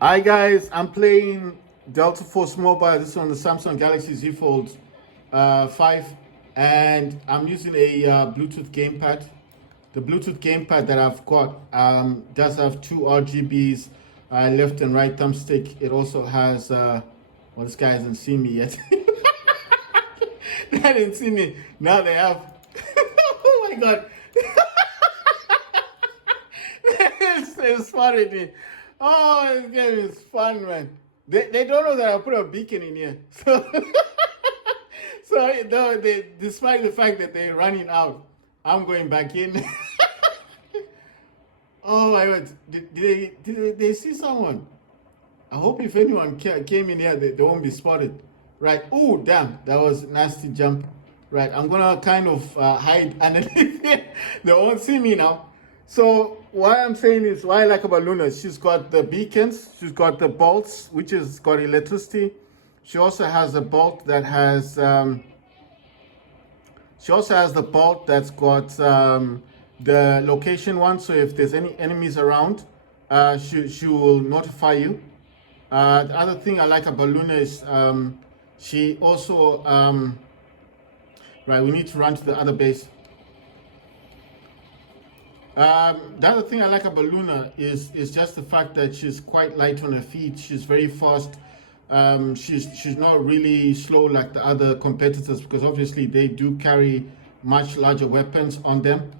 Hi guys, I'm playing Delta Force Mobile. This is on the Samsung Galaxy Z Fold 5, and I'm using a Bluetooth gamepad. The Bluetooth gamepad that I've got does have two RGBs, left and right thumbstick. It also has, well, this guy hasn't seen me yet. They didn't see me. Now they have. Oh my god. It's funny. Oh, this game is fun, man. They don't know that I put a beacon in here. So no, despite the fact that they're running out, I'm going back in. Oh my god, did they see someone? I hope if anyone came in here, they won't be spotted. Right. Oh, damn. That was a nasty jump. Right. I'm going to kind of hide underneath here. They won't see me now. So what I'm saying is, what I like about Luna, she's got the beacons. She's got the bolts, which has got electricity. She also has a bolt that has... she also has the bolt that's got the location one. So if there's any enemies around, she will notify you. The other thing I like about Luna is she also, right, we need to run to the other base. The other thing I like about Luna is just the fact that she's quite light on her feet. She's very fast. She's not really slow like the other competitors, because obviously they do carry much larger weapons on them.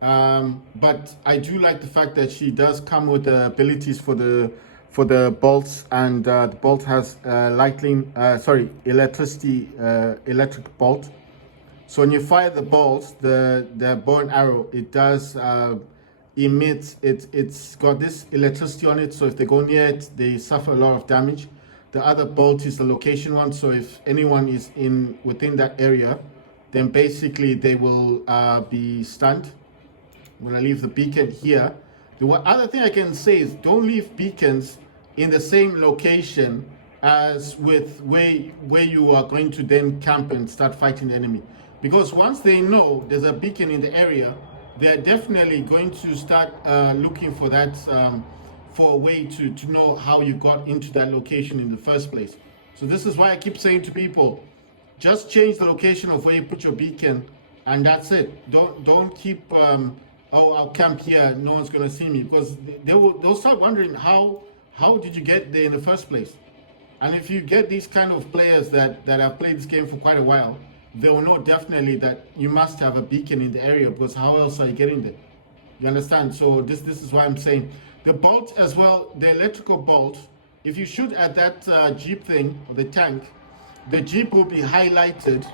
But I do like the fact that she does come with the abilities for the bolts, and the bolt has electricity, electric bolt. So when you fire the bolts, the bow and arrow, it does emit. It's got this electricity on it. So if they go near it, they suffer a lot of damage. The other bolt is the location one. So if anyone is within that area, then basically they will be stunned. I'm gonna leave the beacon here. The other thing I can say is, don't leave beacons in the same location as with where you are going to then camp and start fighting the enemy. Because once they know there's a beacon in the area, they're definitely going to start looking for that, for a way to know how you got into that location in the first place. So this is why I keep saying to people, just change the location of where you put your beacon, and that's it. Don't keep oh, I'll camp here, no one's gonna see me, because they'll start wondering how did you get there in the first place. And if you get these kind of players that have played this game for quite a while, they will know definitely that you must have a beacon in the area, because how else are you getting there? You understand? So this is why I'm saying the bolt as well, the electrical bolt. If you shoot at that jeep thing, or the tank, the jeep will be highlighted.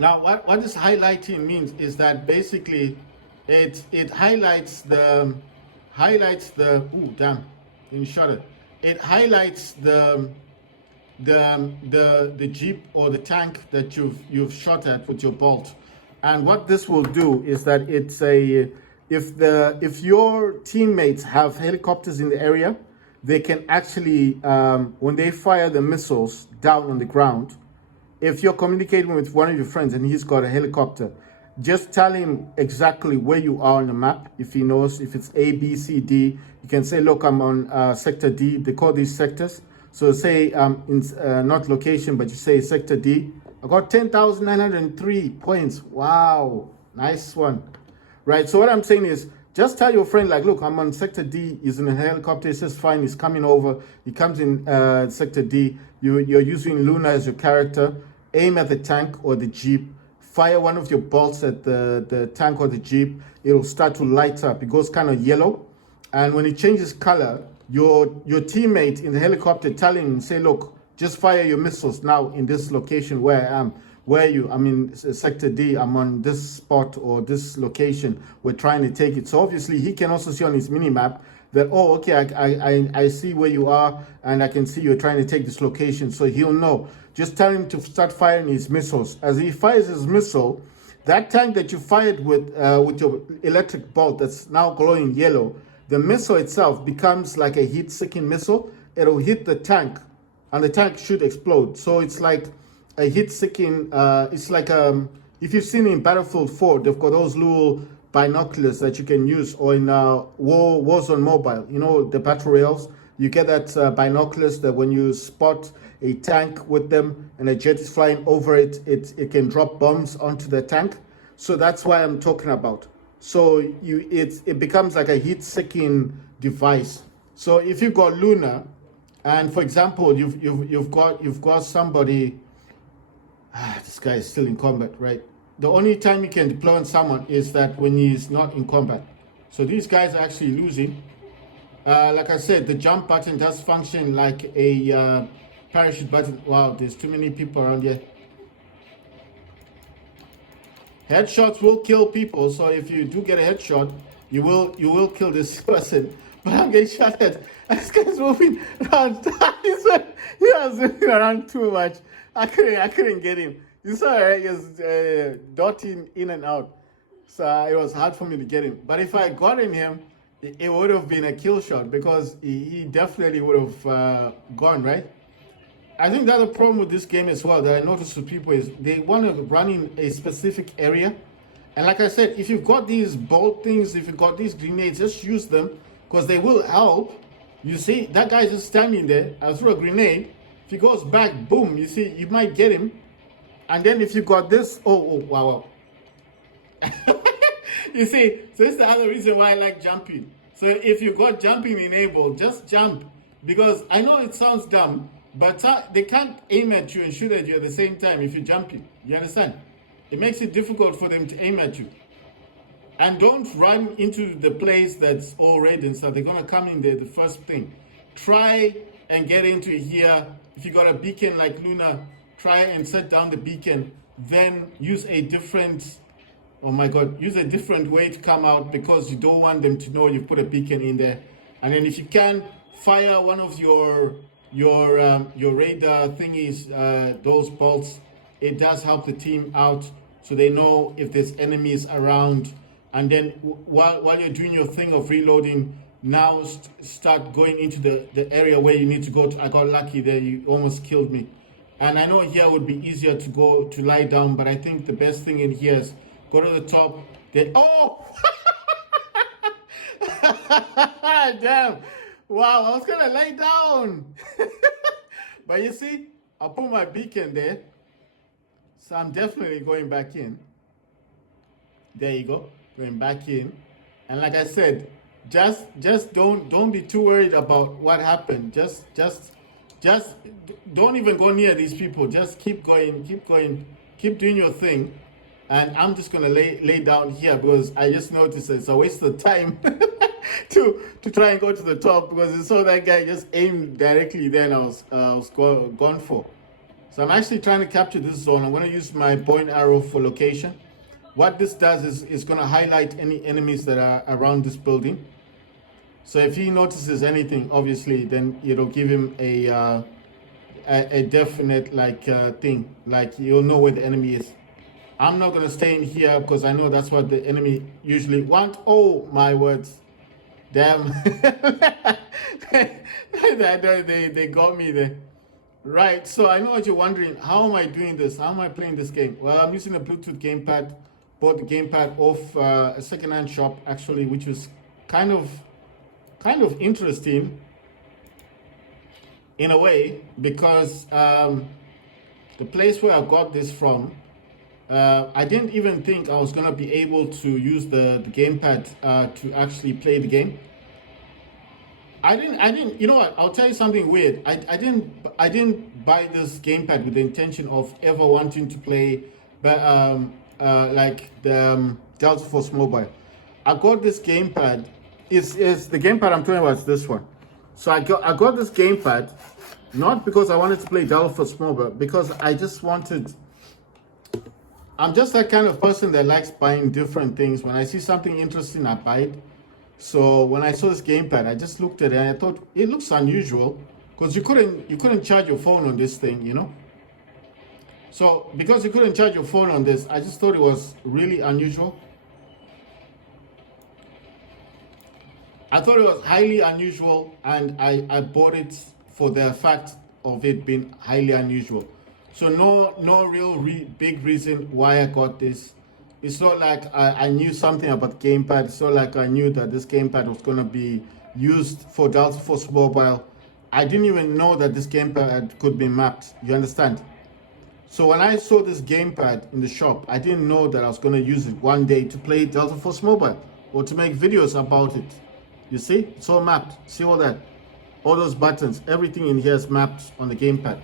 Now, what this highlighting means is that basically it highlights the ooh, damn, didn't shut it. It highlights the jeep or the tank that you've shot at with your bolt. And what this will do is that if your teammates have helicopters in the area, they can actually when they fire the missiles down on the ground, if you're communicating with one of your friends and he's got a helicopter, just tell him exactly where you are on the map. If he knows, if it's A, B, C, D, you can say, look, I'm on sector D. They call these sectors. So say in not location, but you say sector D. I got 10,903 points. Wow, nice one. Right, so what I'm saying is, just tell your friend, like, look, I'm on sector D. He's in a helicopter. He says, fine, he's coming over. He comes in sector D. You're using Luna as your character. Aim at the tank or the jeep. Fire one of your bolts at the tank or the jeep. It will start to light up. It goes kind of yellow. And when it changes color, your teammate in the helicopter tell him, say, look, just fire your missiles now in this location where I am. I'm in sector D, I'm on this spot or this location, we're trying to take it. So obviously he can also see on his mini map that, oh, okay, I see where you are, and I can see you're trying to take this location. So he'll know. Just tell him to start firing his missiles. As he fires his missile, that tank that you fired with your electric bolt that's now glowing yellow, the missile itself becomes like a heat-seeking missile. It'll hit the tank, and the tank should explode. So it's like a heat-seeking, it's like if you've seen in Battlefield 4, they've got those little binoculars that you can use, or in Warzone Mobile, you know, the battle rails. You get that binoculars that when you spot a tank with them and a jet is flying over it, it can drop bombs onto the tank. So that's why I'm talking about. So it becomes like a heat-seeking device. So if you've got Luna, and for example, you've got somebody. This guy is still in combat, right? The only time you can deploy on someone is that when he's not in combat. So these guys are actually losing. Like I said, the jump button does function like a parachute button. Wow, there's too many people around here. Headshots will kill people, so if you do get a headshot, you will kill this person. But I'm getting shot at. This guy's moving around. He was moving around too much. I couldn't get him. You saw, right? He was dotting in and out. So it was hard for me to get him. But if I gotten him, it would have been a kill shot because he definitely would have gone, right? I think the other problem with this game as well that I noticed with people is they want to run in a specific area. And like I said, if you've got these bolt things, if you've got these grenades, just use them because they will help. You see, that guy's just standing there. I threw a grenade. If he goes back, boom, you see, you might get him. And then if you got this, wow. You see, so it's the other reason why I like jumping. So if you got jumping enabled, just jump. Because I know it sounds dumb, but they can't aim at you and shoot at you at the same time if you're jumping. You understand? It makes it difficult for them to aim at you. And don't run into the place that's all red and stuff. They're going to come in there the first thing. Try and get into here. If you got a beacon like Luna, try and set down the beacon. Then use a different, use a different way to come out because you don't want them to know you put a beacon in there. And then if you can, fire one of your radar thingies, those bolts. It does help the team out so they know if there's enemies around. And then while you're doing your thing of reloading, now start going into the area where you need to go to. I got lucky there, you almost killed me. And I know here would be easier to go to lie down, but I think the best thing in here is go to the top. Then damn. Wow, I was gonna lay down. But you see, I put my beacon there. So I'm definitely going back in. There you go. Going back in. And like I said, just don't be too worried about what happened. Just don't even go near these people. Just keep going, keep doing your thing. And I'm just gonna lay down here because I just noticed it's a waste of time to try and go to the top because I saw that guy just aimed directly there and I was gone for. So I'm actually trying to capture this zone. I'm going to use my bow and arrow for location. What this does is it's going to highlight any enemies that are around this building. So if he notices anything, obviously, then it'll give him a definite thing. Like you'll know where the enemy is. I'm not going to stay in here because I know that's what the enemy usually want. Oh, my words. Damn. They got me there. Right, so I know what you're wondering. How am I doing this? How am I playing this game? Well, I'm using a Bluetooth gamepad. Bought the gamepad off a second-hand shop, actually, which was kind of interesting in a way because the place where I got this from, I didn't even think I was gonna be able to use the gamepad to actually play the game. I didn't. You know what? I'll tell you something weird. I didn't buy this gamepad with the intention of ever wanting to play, like the Delta Force Mobile. I got this gamepad. Is the gamepad I'm talking about? Is this one? So I got this gamepad, not because I wanted to play Delta Force Mobile, because I just wanted. I'm just that kind of person that likes buying different things. When I see something interesting, I buy it. So when I saw this gamepad, I just looked at it and I thought it looks unusual because you couldn't charge your phone on this thing, you know. So because you couldn't charge your phone on this, I just thought it was really unusual. I thought it was highly unusual, and I bought it for the fact of it being highly unusual. So no real big reason why I got this. It's not like I knew something about the gamepad. It's not like I knew that this gamepad was going to be used for Delta Force Mobile. I didn't even know that this gamepad could be mapped. You understand? So when I saw this gamepad in the shop, I didn't know that I was going to use it one day to play Delta Force Mobile or to make videos about it. You see, it's all mapped. See all that? All those buttons, everything in here is mapped on the gamepad.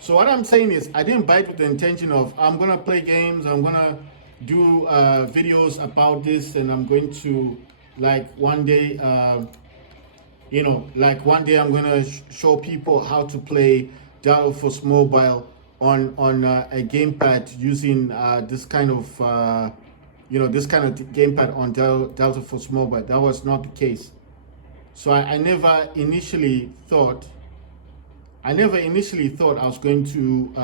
So what I'm saying is, I didn't buy it with the intention of I'm gonna play games, I'm gonna do videos about this, and I'm going to like one day, like one day I'm gonna show people how to play Delta Force Mobile on a gamepad using this kind of this kind of gamepad on Delta Force Mobile. That was not the case. So I never initially thought I was going to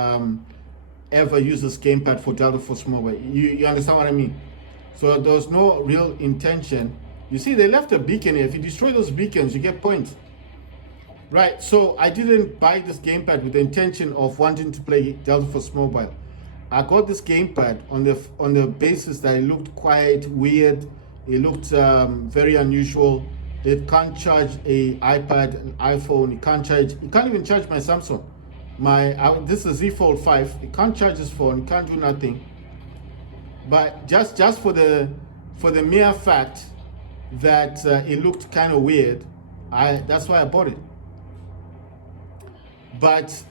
ever use this gamepad for Delta Force Mobile. You understand what I mean? So there was no real intention. You see, they left a beacon here. If you destroy those beacons, you get points. Right, so I didn't buy this gamepad with the intention of wanting to play Delta Force Mobile. I got this gamepad on the basis that it looked quite weird. It looked very unusual. It can't charge a iPad, an iPhone. It can't even charge my Samsung. This is Z Fold 5. It can't charge this phone. It can't do nothing. But just for the mere fact that it looked kind of weird, that's why I bought it. But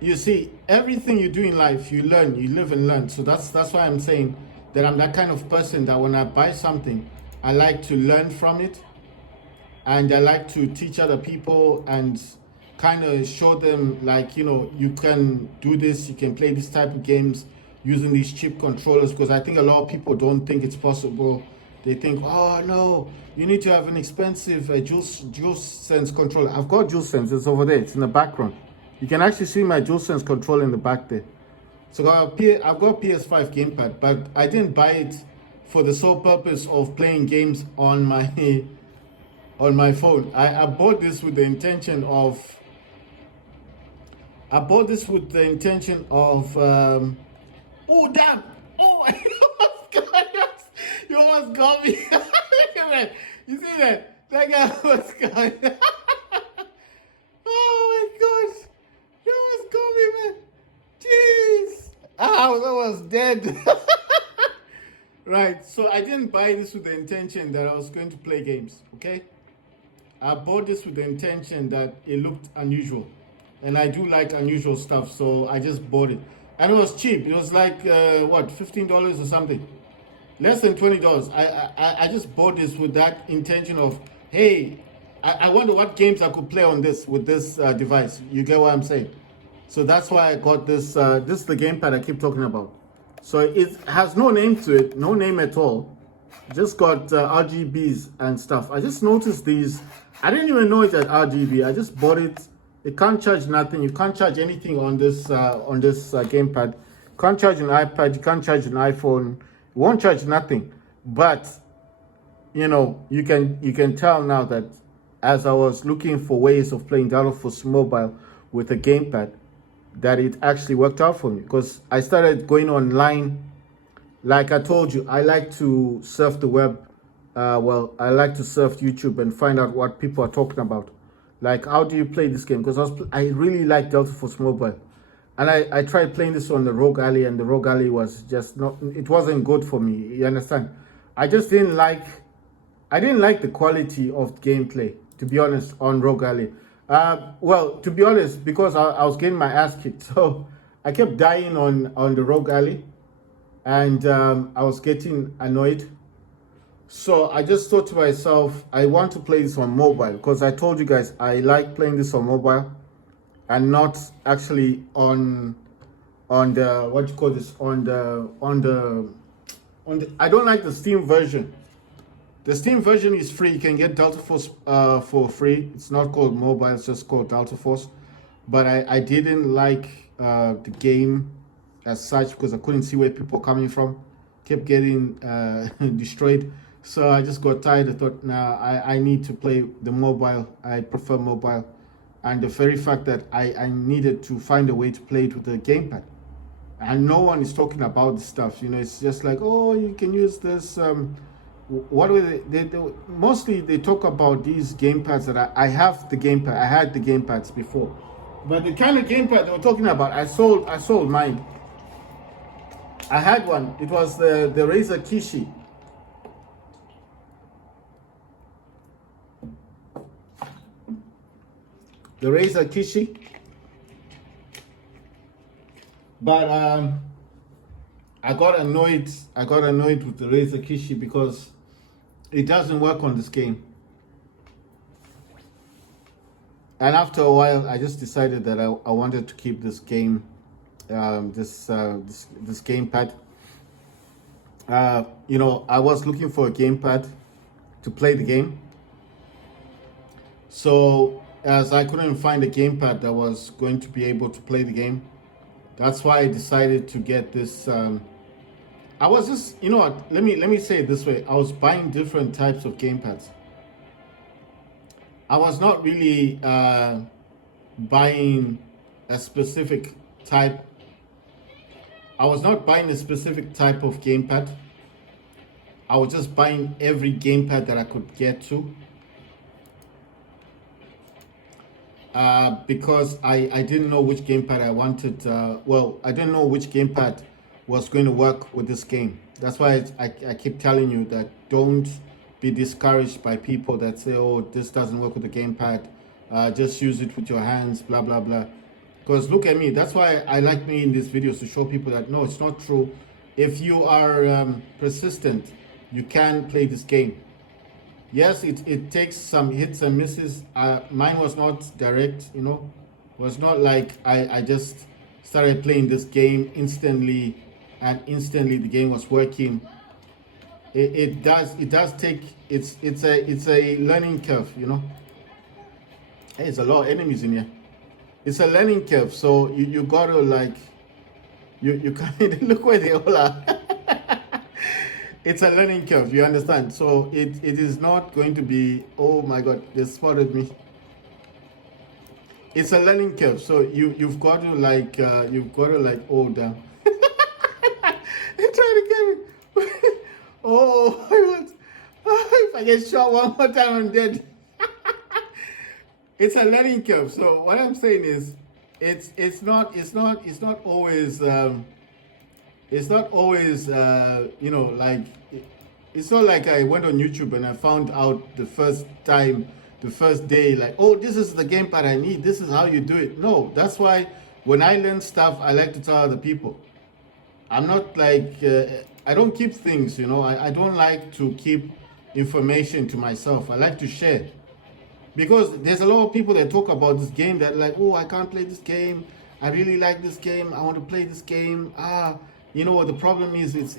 you see, everything you do in life, you learn, you live and learn. So that's why I'm saying that I'm that kind of person that when I buy something, I like to learn from it. And I like to teach other people and kind of show them, like, you can do this, you can play this type of games using these cheap controllers, because I think a lot of people don't think it's possible. They think, oh no, you need to have an expensive DualSense controller. I've got DualSense, it's over there, it's in the background. You can actually see my DualSense controller in the back there. So I've got PS5 gamepad, but I didn't buy it for the sole purpose of playing games on my phone. I bought this with the intention of oh damn, oh you almost got me. Look at that, you see that guy almost got me. Oh my gosh, you almost got me, man. Jeez, I was almost dead. Right, so I didn't buy this with the intention that I was going to play games, okay? I bought this with the intention that it looked unusual, and I do like unusual stuff, so I just bought it. And it was cheap. It was like what, $15 or something, less than $20. I just bought this with that intention of, hey, I wonder what games I could play on this with this device. You get what I'm saying? So that's why I got this. This is the gamepad I keep talking about. So it has no name to it, no name at all. Just got RGBs and stuff. I just noticed these. I didn't even know it had RGB. I just bought it. It can't charge nothing. You can't charge anything on this gamepad. You can't charge an iPad. You can't charge an iPhone. It won't charge nothing. But you can tell now that as I was looking for ways of playing Delta Force Mobile with a gamepad, that it actually worked out for me, because I started going online. Like I told you, I like to surf the web. I like to surf YouTube and find out what people are talking about. Like, how do you play this game? Because I really like Delta Force Mobile. And I tried playing this on the Rogue Alley, and the Rogue Alley was just it wasn't good for me. You understand? I didn't like the quality of gameplay, to be honest, on Rogue Alley. To be honest, because I was getting my ass kicked. So I kept dying on the Rogue Alley. And I was getting annoyed. So I just thought to myself, I want to play this on mobile, because I told you guys I like playing this on mobile and not actually on the, what you call this, on the I don't like the Steam version. The Steam version is free. You can get Delta Force for free. It's not called mobile, it's just called Delta Force. But I didn't like the game as such, because I couldn't see where people were coming from. Kept getting destroyed. So I just got tired. I thought, nah, I need to play the mobile. I prefer mobile. And the very fact that I needed to find a way to play it with the gamepad. And no one is talking about this stuff. It's just like, oh, you can use this what were they mostly they talk about these gamepads that I have the gamepad. I had the gamepads before, but the kind of gamepad they were talking about, I sold mine. I had one. It was the Razer Kishi. The Razer Kishi. But I got annoyed. I got annoyed with the Razer Kishi because it doesn't work on this game. And after a while, I just decided that I wanted to keep this game, this gamepad. You know, I was looking for a gamepad to play the game. So as I couldn't find a gamepad that was going to be able to play the game, that's why I decided to get this. I was just, you know what? Let me say it this way. I was buying different types of gamepads. I was not really buying a specific type. I was not buying a specific type of gamepad. I was just buying every gamepad that I could get to. Because I didn't know which gamepad I wanted. Well, I didn't know which gamepad was going to work with this game. That's why I keep telling you that don't be discouraged by people that say, oh, this doesn't work with the gamepad. Just use it with your hands, blah, blah, blah. Because look at me. That's why I like making these videos, to show people that, no, it's not true. If you are persistent, you can play this game. Yes, it takes some hits and misses. Mine was not direct, you know. It was not like I just started playing this game instantly and instantly the game was working. It does take, it's a learning curve, you know. Hey, there's a lot of enemies in here. It's a learning curve, so you gotta like, you kind of look where they all are. It's a learning curve, you understand? So it is not going to be, oh my god, they spotted me. It's a learning curve, so you've got to like oh damn. They're trying to get me. Oh my god. If I get shot one more time, I'm dead. It's a learning curve. So what I'm saying is, it's not always you know, like it's not like I went on YouTube and I found out the first day, like, oh, this is the gamepad I need, this is how you do it. No, that's why when I learn stuff, I like to tell other people. I'm not like I don't keep things, you know. I don't like to keep information to myself. I like to share. Because there's a lot of people that talk about this game that like, oh, I can't play this game. I really like this game. I want to play this game. You know what the problem is? It's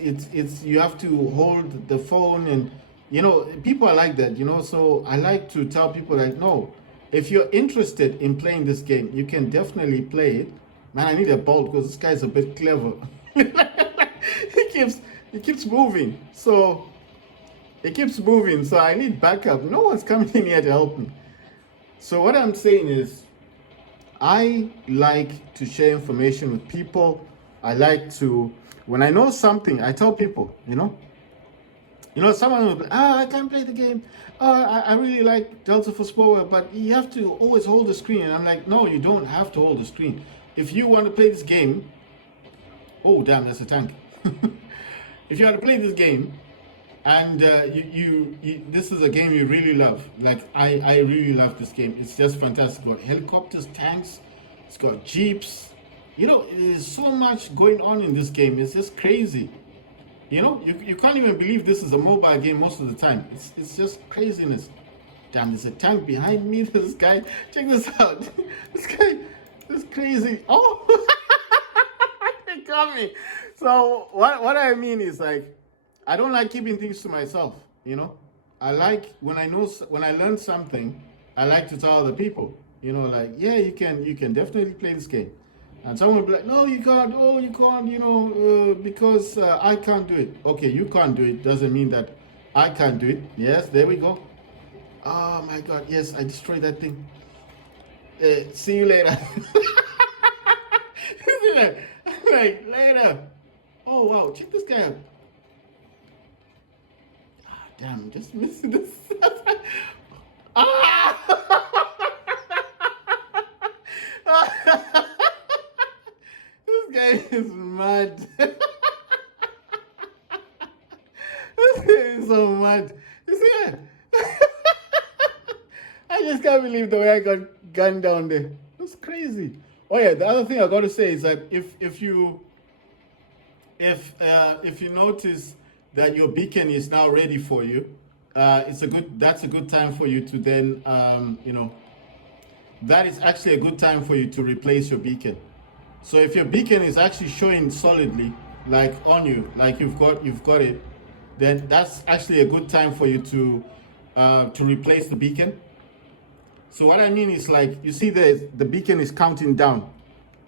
you have to hold the phone, and you know, people are like that. You know, so I like to tell people like, no, if you're interested in playing this game, you can definitely play it. Man, I need a bolt because this guy's a bit clever. He keeps moving. So it keeps moving. So I need backup. No one's coming in here to help me. So what I'm saying is, I like to share information with people. I like to, when I know something, I tell people, you know. You know, someone will be, I can't play the game. I really like Delta Force Power, but you have to always hold the screen. And I'm like, no, you don't have to hold the screen. If you want to play this game, oh, damn, that's a tank. If you want to play this game, and this is a game you really love, like I really love this game. It's just fantastic. It's got helicopters, tanks, it's got jeeps. You know, there's so much going on in this game. It's just crazy. You know, you can't even believe this is a mobile game most of the time. It's just craziness. Damn, there's a tank behind me. This guy, check this out. This guy, this crazy. Oh, they got me. So what I mean is, like, I don't like keeping things to myself, you know. I like when I learn something, I like to tell other people, you know, like, yeah, you can definitely play this game. And someone will be like, no, you can't, oh, you can't, you know, because I can't do it. Okay, you can't do it, doesn't mean that I can't do it. Yes, there we go. Oh my God, yes, I destroyed that thing. See you later. Like, later. Oh, wow, check this guy out. damn, just missing this. Ah! This guy is mad. This guy is so mad. You see it? I just can't believe the way I got gunned down there. That's crazy. Oh yeah, the other thing I got to say is that if you notice that your beacon is now ready for you, that's a good time for you to then that is actually a good time for you to replace your beacon. So if your beacon is actually showing solidly, like on you, like you've got it, then that's actually a good time for you to replace the beacon. So what I mean is, like, you see the beacon is counting down.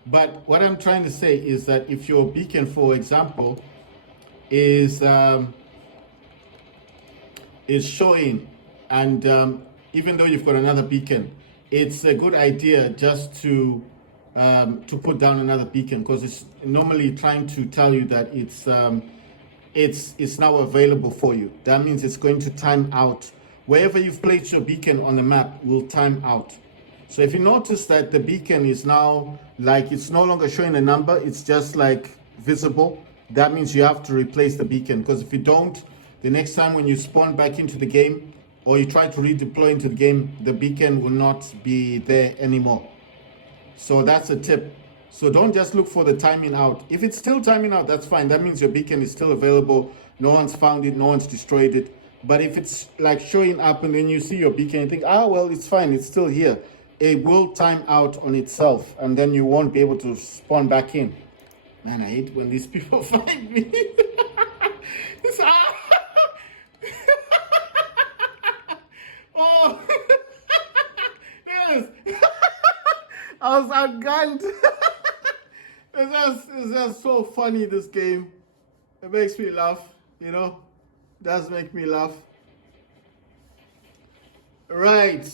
But what I'm trying to say is that if your beacon, for example, is showing, and even though you've got another beacon, it's a good idea just to put down another beacon, because it's normally trying to tell you that it's now available for you. That means it's going to time out. Wherever you've placed your beacon on the map will time out. So if you notice that the beacon is now, like, it's no longer showing a number, it's just like visible, that means you have to replace the beacon. Because if you don't, the next time when you spawn back into the game or you try to redeploy into the game, the beacon will not be there anymore. So that's a tip. So don't just look for the timing out. If it's still timing out, that's fine. That means your beacon is still available. No one's found it, no one's destroyed it. But if it's like showing up and then you see your beacon and think, well, it's fine, it's still here, it will time out on itself and then you won't be able to spawn back in. Man, I hate when these people find me. Oh, yes. I was outgunned. It's just so funny, this game. It makes me laugh, does make me laugh. Right,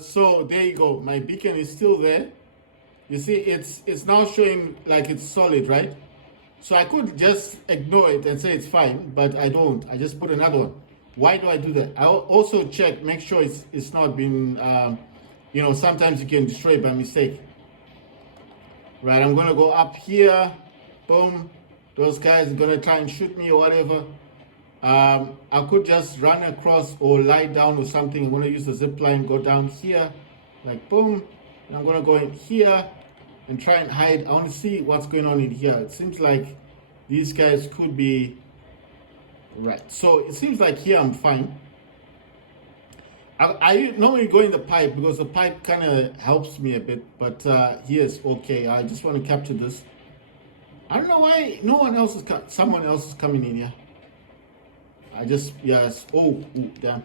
so there you go. My beacon is still there. You see, it's now showing like it's solid, right? So I could just ignore it and say it's fine, but I don't. I just put another one. Why do I do that? I also check, make sure it's not been, sometimes you can destroy it by mistake. Right, I'm gonna go up here. Boom. Those guys are gonna try and shoot me or whatever. I could just run across or lie down or something. I'm gonna use the zip line, go down here, like boom. And I'm gonna go in here and try and hide. I want to see what's going on in here. It seems like these guys could be right. So it seems like here I'm fine. I normally go in the pipe because the pipe kind of helps me a bit, but here's okay. I just want to capture this. I don't know why someone else is coming in here. Yes. Oh, damn.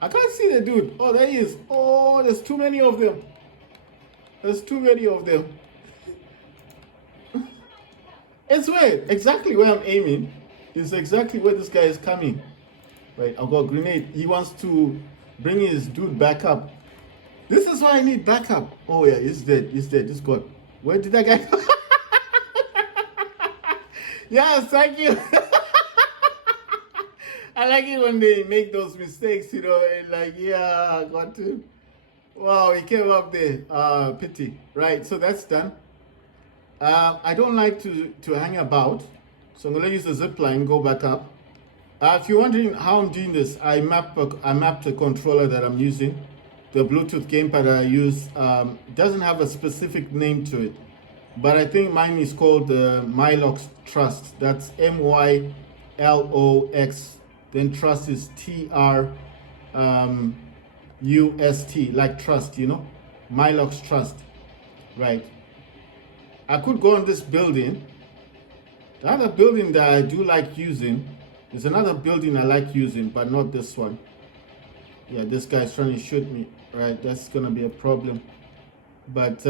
I can't see the dude. Oh, there he is. Oh, there's too many of them. It's exactly where I'm aiming. It's exactly where this guy is coming. Right, I've got a grenade. He wants to bring his dude back up. This is why I need backup. Oh yeah, he's dead. Just got. Where did that guy go? Yes, thank you. I like it when they make those mistakes, and like, yeah, I got to. Wow, he came up there. Pity. Right, so that's done. I don't like to hang about, so I'm gonna use the zip line, go back up. If you're wondering how I'm doing this, I mapped a controller that I'm using. The Bluetooth gamepad that I use doesn't have a specific name to it, but I think mine is called the Mylox Trust. That's MYLOX. Then Trust is TRUST, like trust, Mylox Trust. Right. I could go on this building. The other building that I do like using is another building I like using, but not this one. Yeah, this guy's trying to shoot me. Right, that's gonna be a problem. But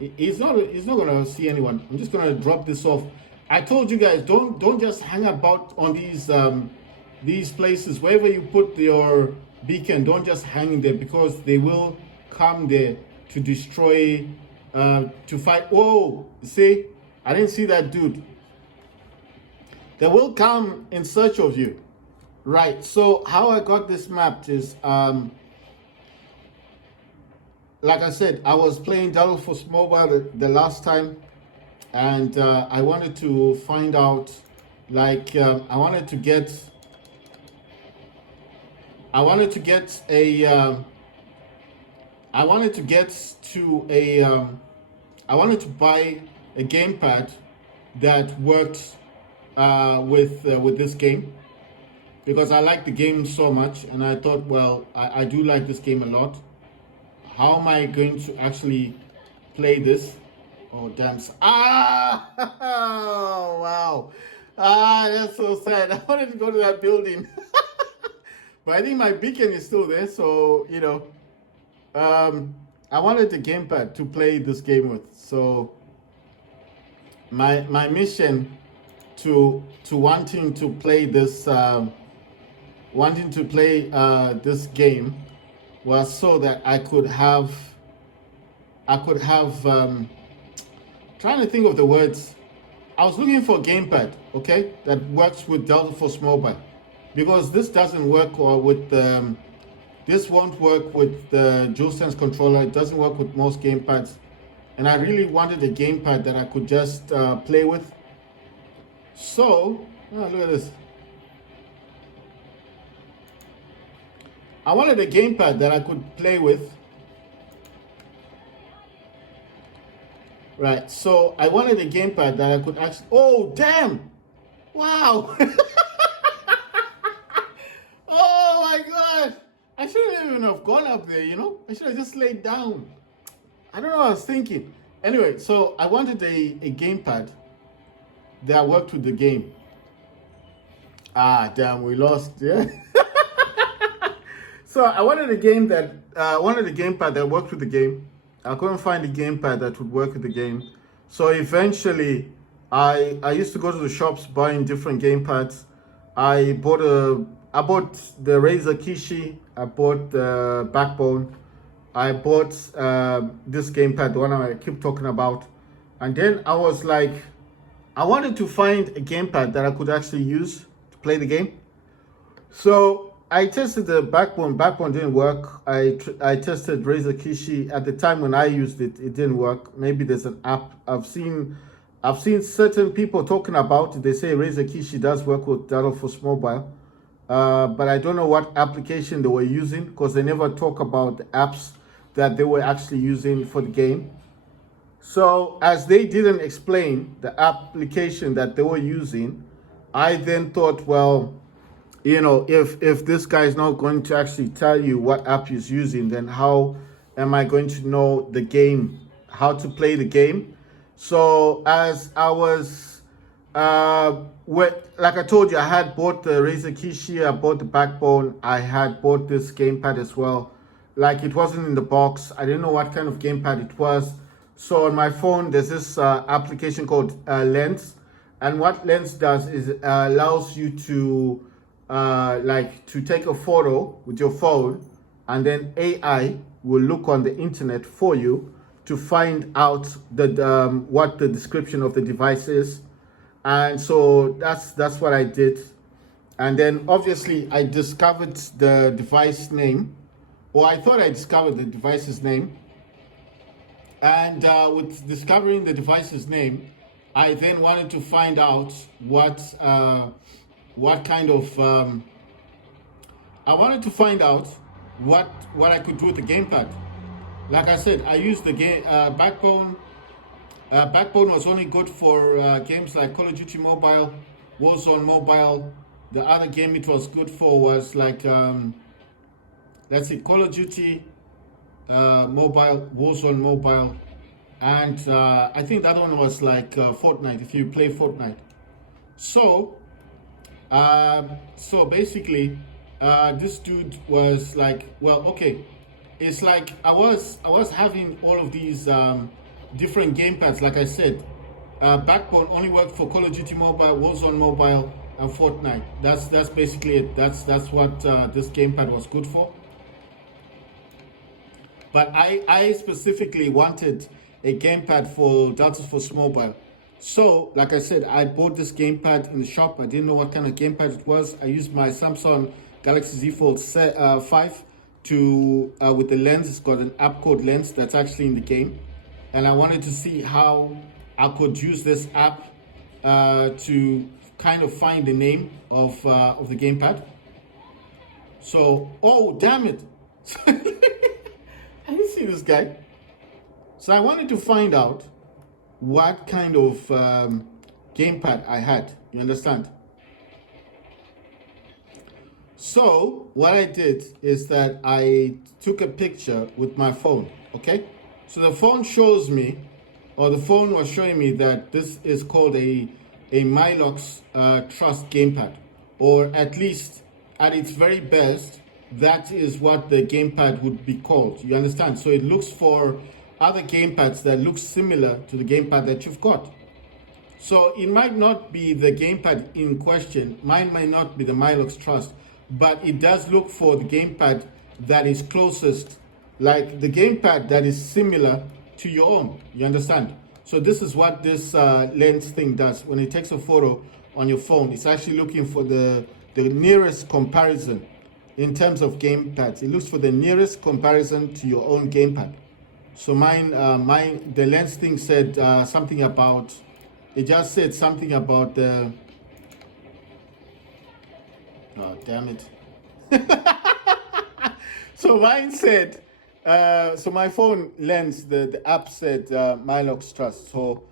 he's not gonna see anyone. I'm just gonna drop this off. I told you guys, don't just hang about on these places. Wherever you put your beacon, don't just hang there, because they will come there to destroy, to fight. Whoa, see, I didn't see that dude. They will come in search of you. Right. So how I got this mapped is, like I said, I was playing Delta Force Mobile the last time, and I wanted to find out, like, I wanted to get a, I wanted to get to a, I wanted to buy a gamepad that worked with this game, because I like the game so much, and I thought, well, I do like this game a lot. How am I going to actually play this? Oh, damn. Ah! Oh, wow. Ah, that's so sad. I wanted to go to that building. But I think my beacon is still there, so, I wanted the gamepad to play this game with. So my mission to wanting to play this this game was so that I could have trying to think of the words. I was looking for a gamepad, okay, that works with Delta Force Mobile, because this doesn't work with this won't work with the DualSense controller. It doesn't work with most gamepads, and I really wanted a gamepad that I could just play with. So, look at this. I wanted a gamepad that I could play with. Right, so I wanted a gamepad that I could actually... Oh, damn! Wow! Oh my God! I shouldn't even have gone up there, I should have just laid down. I don't know what I was thinking. Anyway, so I wanted a gamepad that worked with the game. Ah, damn, we lost, yeah? So I wanted a gamepad that worked with the game. I couldn't find a gamepad that would work with the game. So eventually, I used to go to the shops buying different gamepads. I bought the Razer Kishi. I bought the Backbone. I bought this gamepad, the one I keep talking about. And then I was like, I wanted to find a gamepad that I could actually use to play the game. So I tested the Backbone. Backbone didn't work. I tested Razer Kishi. At the time when I used it, it didn't work. Maybe there's an app. I've seen certain people talking about it. They say Razer Kishi does work with Delta Force Mobile, but I don't know what application they were using, because they never talk about the apps that they were actually using for the game. So as they didn't explain the application that they were using, I then thought, well, if this guy is not going to actually tell you what app he's using, then how am I going to know the game, how to play the game? So as I was, like I told you, I had bought the Razer Kishi, I bought the Backbone, I had bought this gamepad as well. Like, it wasn't in the box. I didn't know what kind of gamepad it was. So on my phone, there's this application called Lens. And what Lens does is allows you to to take a photo with your phone, and then AI will look on the internet for you to find out what the description of the device is. And so that's what I did. And then obviously I discovered the device name, or I thought I discovered the device's name. And with discovering the device's name, I then wanted to find out what kind of I wanted to find out what I could do with the gamepad. Like I said, I used the game Backbone. Backbone was only good for games like Call of Duty Mobile, Warzone Mobile. The other game it was good for was like let's see, Call of Duty Mobile, Warzone Mobile, and I think that one was like Fortnite, if you play Fortnite. So basically, this dude was like, well, okay, it's like I was having all of these different gamepads. Like I said, Backbone only worked for Call of Duty Mobile, Warzone Mobile, and Fortnite. That's basically it. That's what this gamepad was good for. But I specifically wanted a gamepad for Delta Force Mobile. So, like I said, I bought this gamepad in the shop. I didn't know what kind of gamepad it was. I used my Samsung Galaxy Z Fold 5 to with the lens. It's got an app called Lens that's actually in the game, and I wanted to see how I could use this app to kind of find the name of the gamepad. So, oh damn it! I didn't see this guy. So I wanted to find out what kind of gamepad I had. You understand? So what I did is that I took a picture with my phone. Okay, so the phone shows me, or the phone was showing me that this is called a Milox Trust gamepad, or at least at its very best, that is what the gamepad would be called. You understand? So it looks for other gamepads that look similar to the gamepad that you've got. So it might not be the gamepad in question, mine might not be the Milox Trust, but it does look for the gamepad that is closest, like the gamepad that is similar to your own. You understand? So this is what this lens thing does. When it takes a photo on your phone, it's actually looking for the nearest comparison in terms of gamepads. It looks for the nearest comparison to your own gamepad. So the lens thing said something about, it just said something about the, oh damn it. So mine said, so my phone lens, the app said Milox Trust. So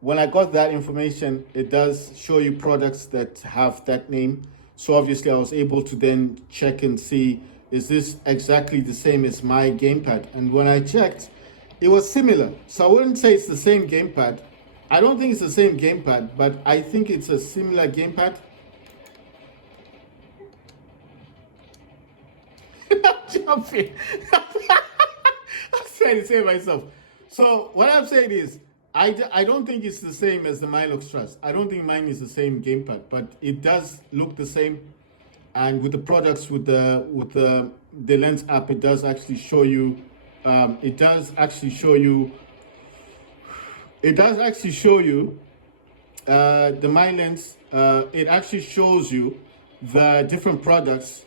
when I got that information, it does show you products that have that name. So obviously I was able to then check and see, is this exactly the same as my gamepad? And when I checked, it was similar. So I wouldn't say it's the same gamepad. I don't think it's the same gamepad, but I think it's a similar gamepad. I'm jumping. I'm trying to save myself. So what I'm saying is, I don't think it's the same as the Milox Trust. I don't think mine is the same gamepad, but it does look the same. And with the products, with the Lens app, it does actually show you. It does actually show you the My Lens. It actually shows you the different products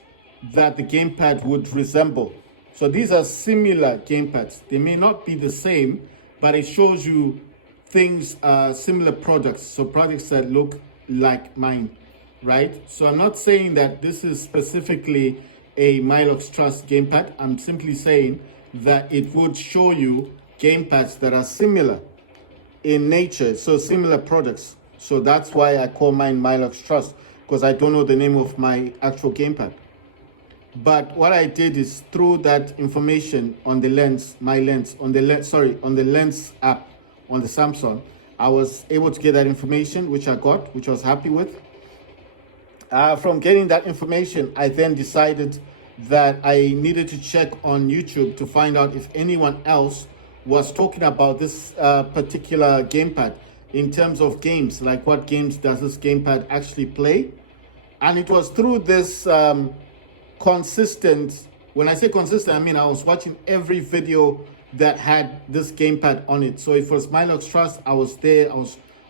that the gamepad would resemble. So these are similar gamepads. They may not be the same, but it shows you things, similar products. So products that look like mine, right? So I'm not saying that this is specifically a Milox Trust gamepad. I'm simply saying that it would show you gamepads that are similar in nature, so similar products. So that's why I call mine Milox Trust, because I don't know the name of my actual gamepad. But what I did is through that information on the lens, on the Lens app on the Samsung, I was able to get that information, which I got, which I was happy with. From getting that information, I then decided that I needed to check on YouTube to find out if anyone else was talking about this particular gamepad in terms of games, like what games does this gamepad actually play. And it was through this consistent, when I say consistent, I mean I was watching every video that had this gamepad on it. So if it was Milox Trust, I was there. I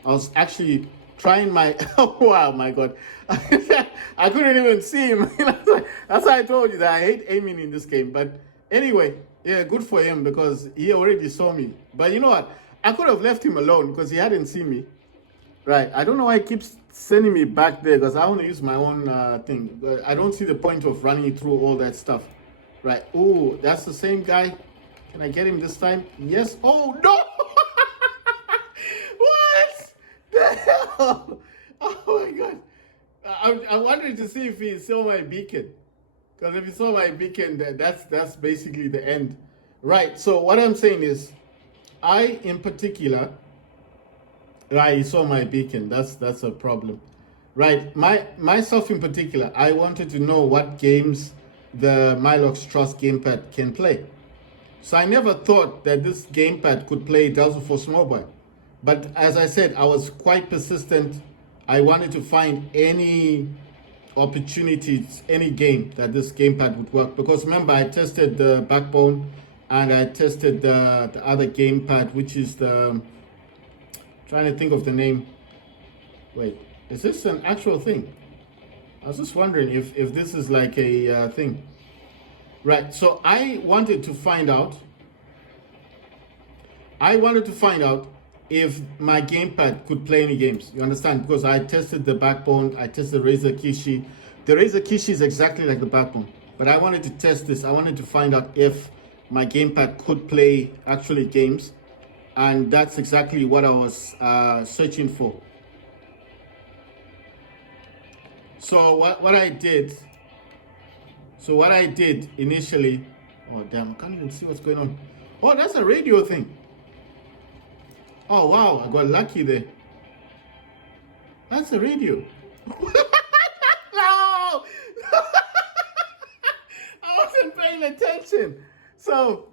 was actually trying my, oh wow, my God. I couldn't even see him. That's why I told you that I hate aiming in this game. But anyway, yeah, good for him because he already saw me. But you know what? I could have left him alone because he hadn't seen me. Right. I don't know why he keeps sending me back there because I want to use my own thing. But I don't see the point of running through all that stuff. Right. Oh, that's the same guy. Can I get him this time? Yes. Oh, no. What the hell? Oh, my God. I wanted to see if he saw my beacon. Because if he saw my beacon, that's basically the end. Right. So what I'm saying is, I, in particular, right, he saw my beacon. That's a problem. Right. Myself in particular, I wanted to know what games the Milox Trust gamepad can play. So I never thought that this gamepad could play Delta Force Mobile. But as I said, I was quite persistent. I wanted to find any opportunities, any game that this gamepad would work. Because remember, I tested the Backbone and I tested the other gamepad, which is the, Trying to think of the name. Wait, is this an actual thing? I was just wondering if this is like a thing. Right, so I wanted to find out if my gamepad could play any games. You understand? Because I tested the backbone, I tested Razer Kishi. The Razer Kishi is exactly like the backbone. But I wanted to test this. I wanted to find out if my gamepad could play actually games. And that's exactly what I was searching for. So what I did initially, oh damn, I can't even see what's going on. Oh, that's a radio thing. Oh wow, I got lucky there. That's a radio. No! I wasn't paying attention. So,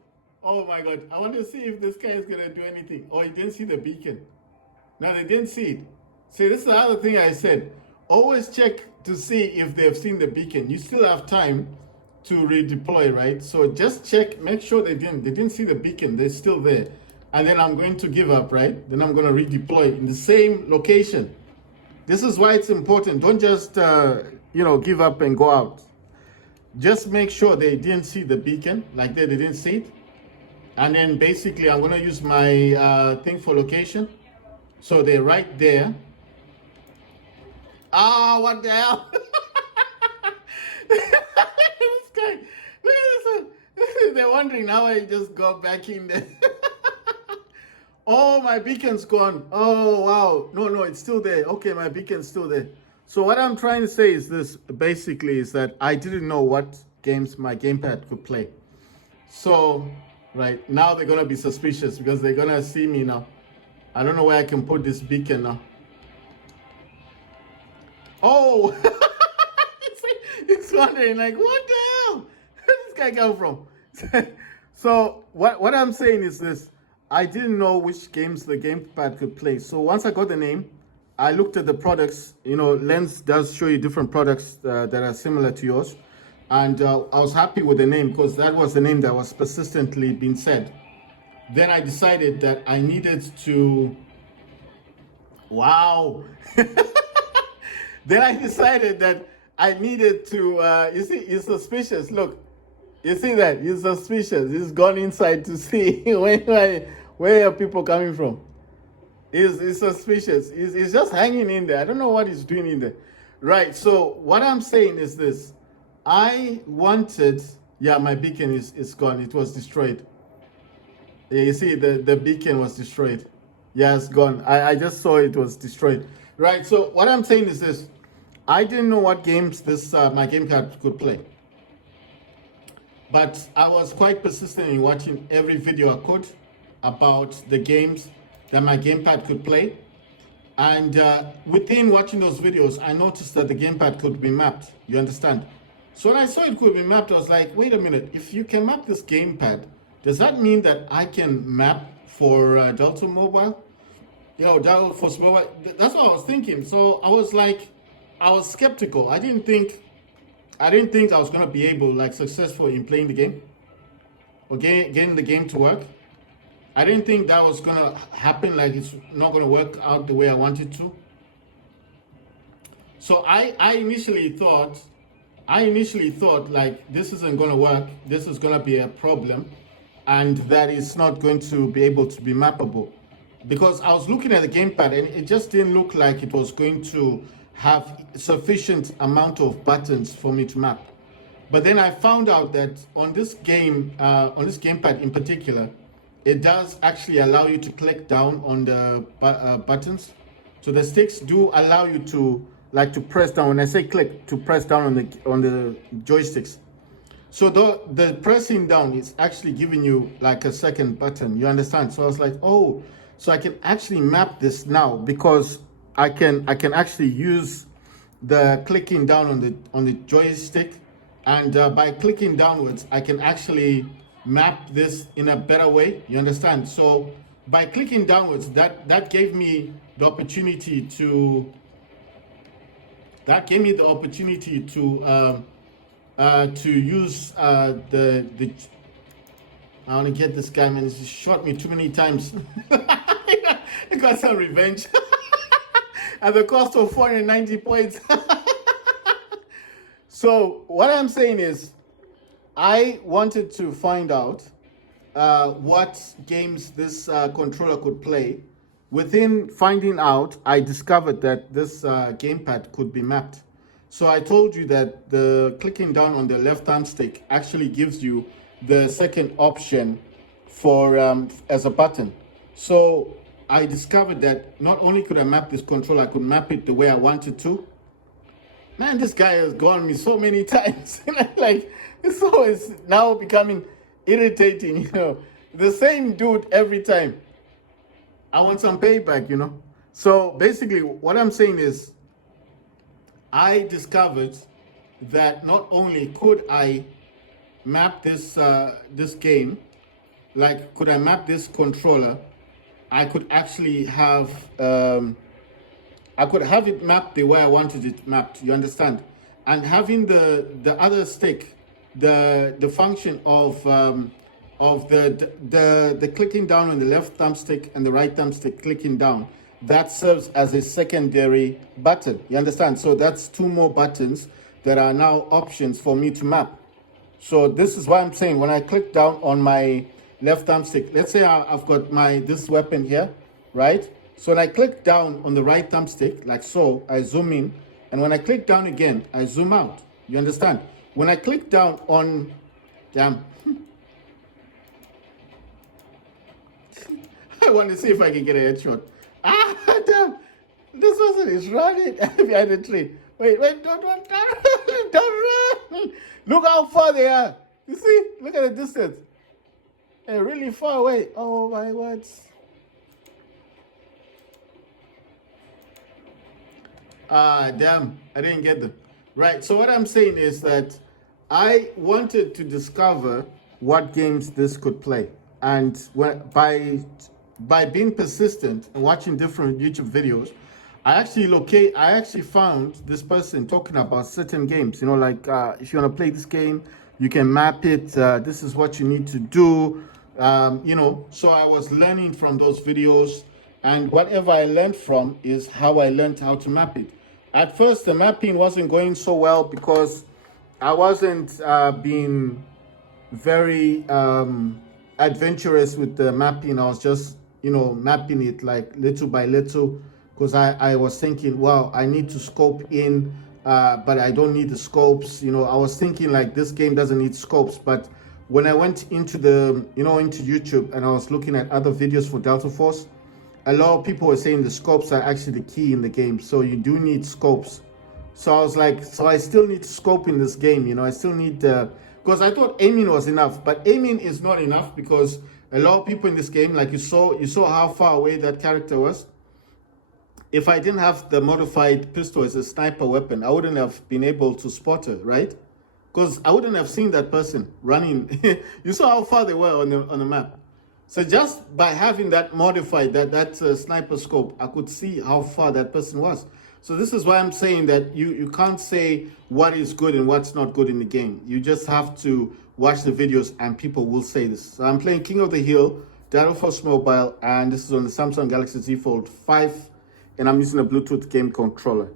oh my God, I want to see if this guy is gonna do anything. Oh, he didn't see the beacon. No, they didn't see it. See, this is the other thing I said. Always check to see if they've seen the beacon. You still have time to redeploy, right? So just check, make sure they didn't see the beacon. They're still there. And then I'm going to give up, right? Then I'm going to redeploy in the same location. This is why it's important. Don't just, give up and go out. Just make sure they didn't see the beacon, like they didn't see it. And then basically I'm going to use my thing for location. So they're right there. Ah, what the hell? This guy, look at this one. They're wondering how I just got back in there. Oh, my beacon's gone. Oh, wow. No, it's still there. Okay, my beacon's still there. So what I'm trying to say is this, basically, is that I didn't know what games my gamepad could play. So, right, now they're going to be suspicious because they're going to see me now. I don't know where I can put this beacon now. Oh, it's wondering like, what the hell? Where did this guy come from? So what I'm saying is this. I didn't know which games the gamepad could play. So once I got the name, I looked at the products. Lens does show you different products that are similar to yours. And I was happy with the name because that was the name that was persistently being said. Then I decided that I needed to, wow. Then I decided that I needed to, you see, he's suspicious. Look, you see that? He's suspicious. He's gone inside to see where are people coming from. He's suspicious. He's just hanging in there. I don't know what he's doing in there. Right, so what I'm saying is this. I wanted, yeah, my beacon is gone. It was destroyed. Yeah, you see, the beacon was destroyed. Yeah, it's gone. I just saw it was destroyed. Right, so what I'm saying is this. I didn't know what games this my gamepad could play. But I was quite persistent in watching every video I could about the games that my gamepad could play. And within watching those videos, I noticed that the gamepad could be mapped. You understand? So when I saw it could be mapped, I was like, wait a minute. If you can map this gamepad, does that mean that I can map for Delta Mobile? Delta Force Mobile. That's what I was thinking. So I was like, I was skeptical. I didn't think I was gonna be able, like, successful in playing the game or getting the game to work. I didn't think that was gonna happen. Like, it's not gonna work out the way I wanted to. So I initially thought like, this isn't gonna work. This is gonna be a problem, and that it's not going to be able to be mappable, because I was looking at the gamepad and it just didn't look like it was going to have sufficient amount of buttons for me to map. But then I found out that on this gamepad in particular, it does actually allow you to click down on the buttons. So the sticks do allow you to press down. When I say click, to press down on the joysticks. So the pressing down is actually giving you like a second button. You understand? So I was like, oh, so I can actually map this now, because I can actually use the clicking down on the joystick, and by clicking downwards, I can actually map this in a better way. You understand? So by clicking downwards, that gave me the opportunity to use the. I want to get this guy, man. He's shot me too many times. I got some revenge at the cost of 490 points. So what I'm saying is, I wanted to find out what games this controller could play. Within finding out, I discovered that this gamepad could be mapped. So I told you that the clicking down on the left hand stick actually gives you the second option for as a button. So I discovered that not only could I map this controller, I could map it the way I wanted to. Man, this guy has gone me so many times. And I'm like, it's now becoming irritating, you know. The same dude every time. I want some payback, you know. So basically, what I'm saying is, I discovered that not only could I map this this game, like could I map this controller, I could actually have I could have it mapped the way I wanted it mapped. You understand? And having the other stick, the function of the clicking down on the left thumbstick and the right thumbstick clicking down, that serves as a secondary button. You understand? So that's two more buttons that are now options for me to map. So this is why I'm saying when I click down on my left thumbstick, let's say I've got this weapon here, right? So when I click down on the right thumbstick, like so, I zoom in. And when I click down again, I zoom out. You understand? When I click down on, damn, I want to see if I can get a headshot. Ah, damn, this person is running behind the tree. Wait, don't run. Look how far they are. You see? Look at the distance. They're really far away. Oh my words. Ah, damn, I didn't get them. Right, so what I'm saying is that I wanted to discover what games this could play. And by being persistent and watching different YouTube videos, I actually found this person talking about certain games. You know, like if you want to play this game, you can map it. This is what you need to do. You know, so I was learning from those videos. And whatever I learned from is how I learned how to map it. At first, the mapping wasn't going so well because I wasn't being very adventurous with the mapping. I was just, you know, mapping it like little by little because I was thinking, wow, I need to scope in, but I don't need the scopes. You know, I was thinking like this game doesn't need scopes. But when I went into into YouTube and I was looking at other videos for Delta Force, a lot of people were saying the scopes are actually the key in the game. So you do need scopes. So I was like, so I still need scope in this game. You know, I still need, because I thought aiming was enough, but aiming is not enough because a lot of people in this game, like you saw how far away that character was. If I didn't have the modified pistol as a sniper weapon, I wouldn't have been able to spot her, right? Because I wouldn't have seen that person running. You saw how far they were on the map. So just by having that modified, that sniper scope, I could see how far that person was. So this is why I'm saying that you can't say what is good and what's not good in the game. You just have to watch the videos and people will say this. So I'm playing King of the Hill, Delta Force Mobile, and this is on the Samsung Galaxy Z Fold 5, and I'm using a Bluetooth game controller.